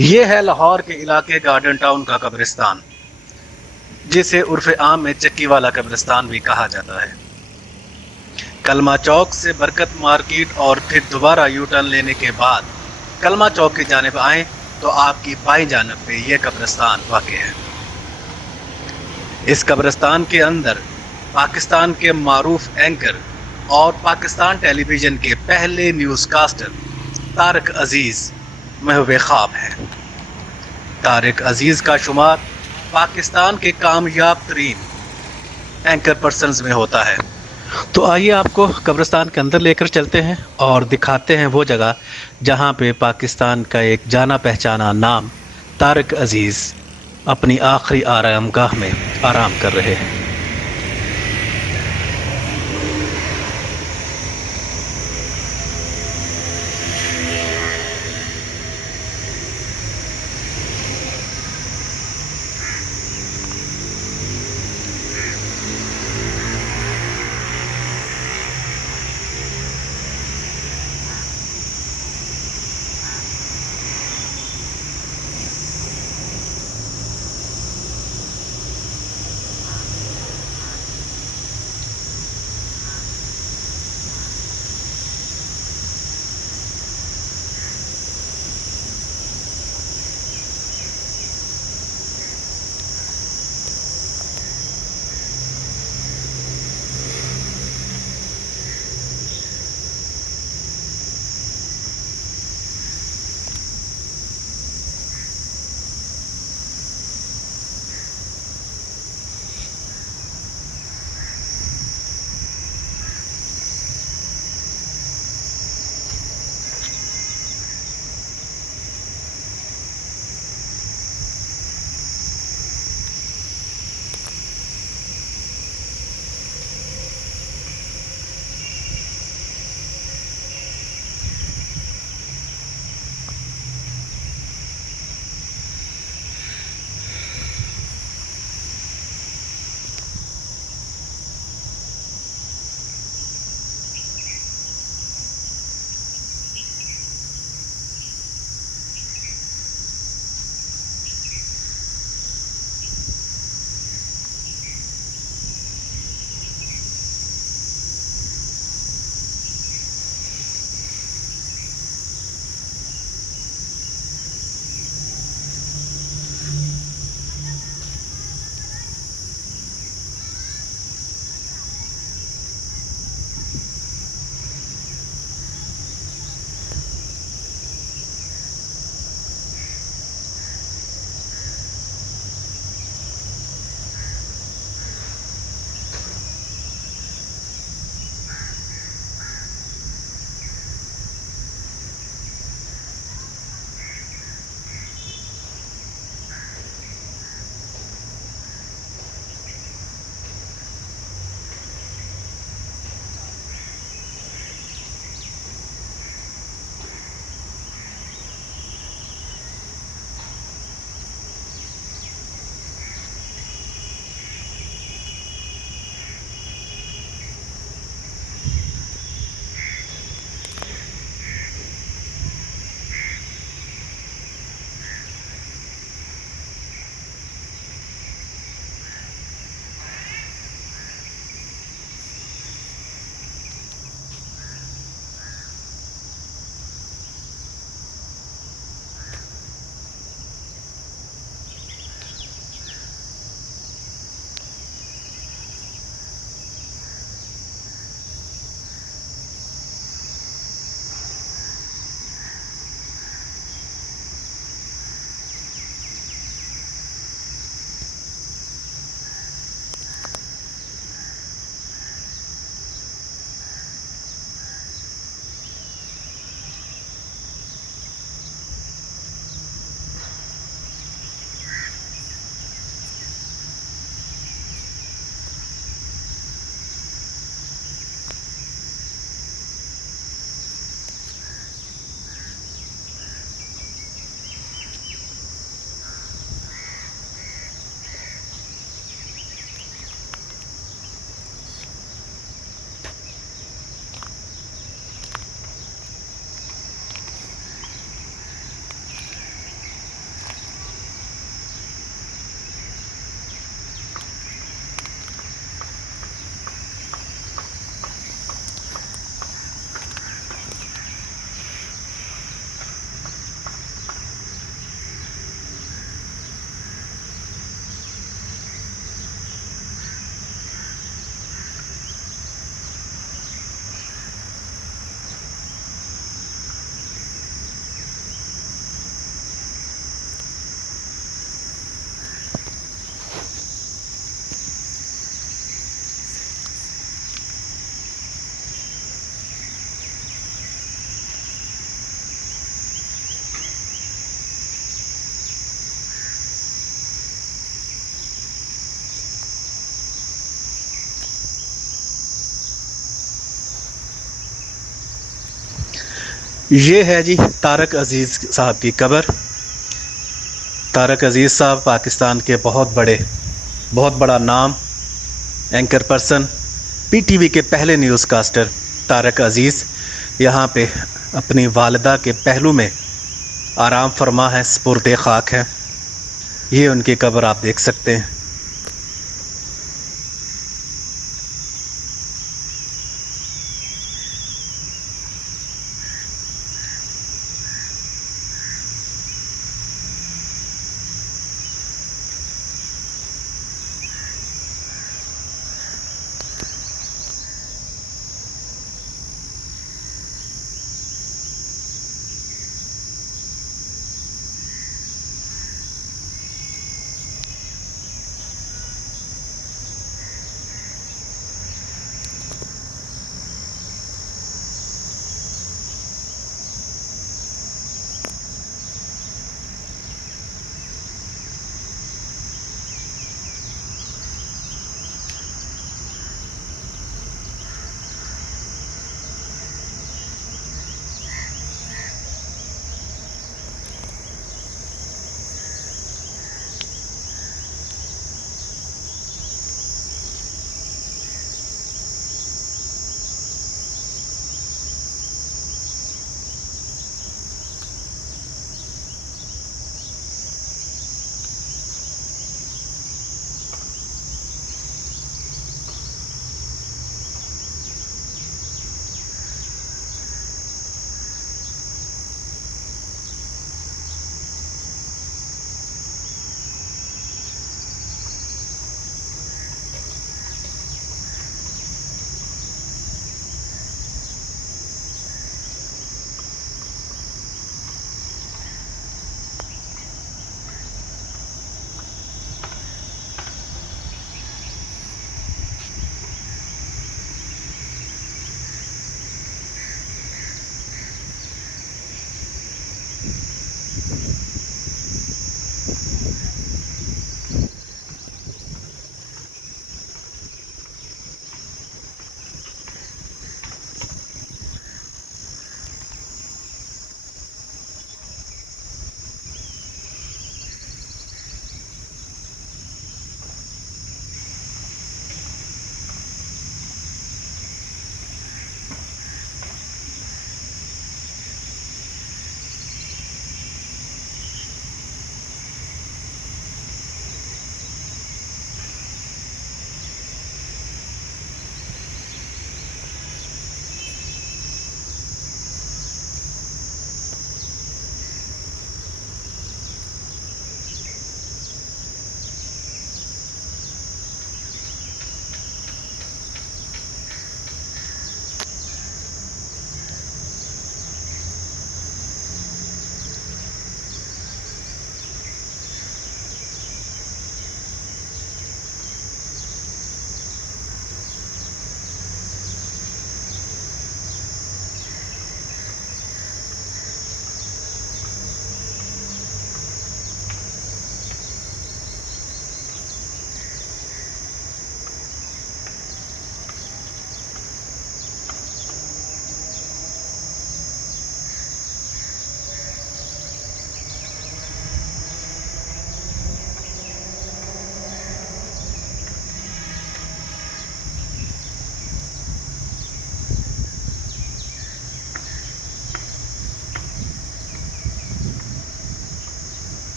ये है लाहौर के इलाके गार्डन टाउन का कब्रिस्तान, जिसे उर्फ आम में चक्की वाला कब्रिस्तान भी कहा जाता है। कलमा चौक से बरकत मार्केट और फिर दोबारा यू टर्न लेने के बाद कलमा चौक की जानिब आए तो आपकी बाईं जानब पे ये कब्रिस्तान वाक़ है। इस कब्रिस्तान के अंदर पाकिस्तान के मारूफ एंकर और पाकिस्तान टेलीविजन के पहले न्यूज़कास्टर तारिक अजीज महव ख्वाब है। तारिक अजीज का शुमार पाकिस्तान के कामयाब तरीन एंकर पर्सन्स में होता है। तो आइए आपको कब्रिस्तान के अंदर लेकर चलते हैं और दिखाते हैं वो जगह जहाँ पे पाकिस्तान का एक जाना पहचाना नाम तारिक अजीज अपनी आखिरी आरामगाह में आराम कर रहे हैं। ये है जी तारक अज़ीज़ साहब की कब्र। तारक अज़ीज़ साहब पाकिस्तान के बहुत बड़ा नाम, एंकर पर्सन, पीटीवी के पहले न्यूज़ कास्टर तारक अज़ीज़ यहाँ पे अपनी वालिदा के पहलू में आराम फरमा है, सुपुर्द खाक है। ये उनकी कब्र आप देख सकते हैं।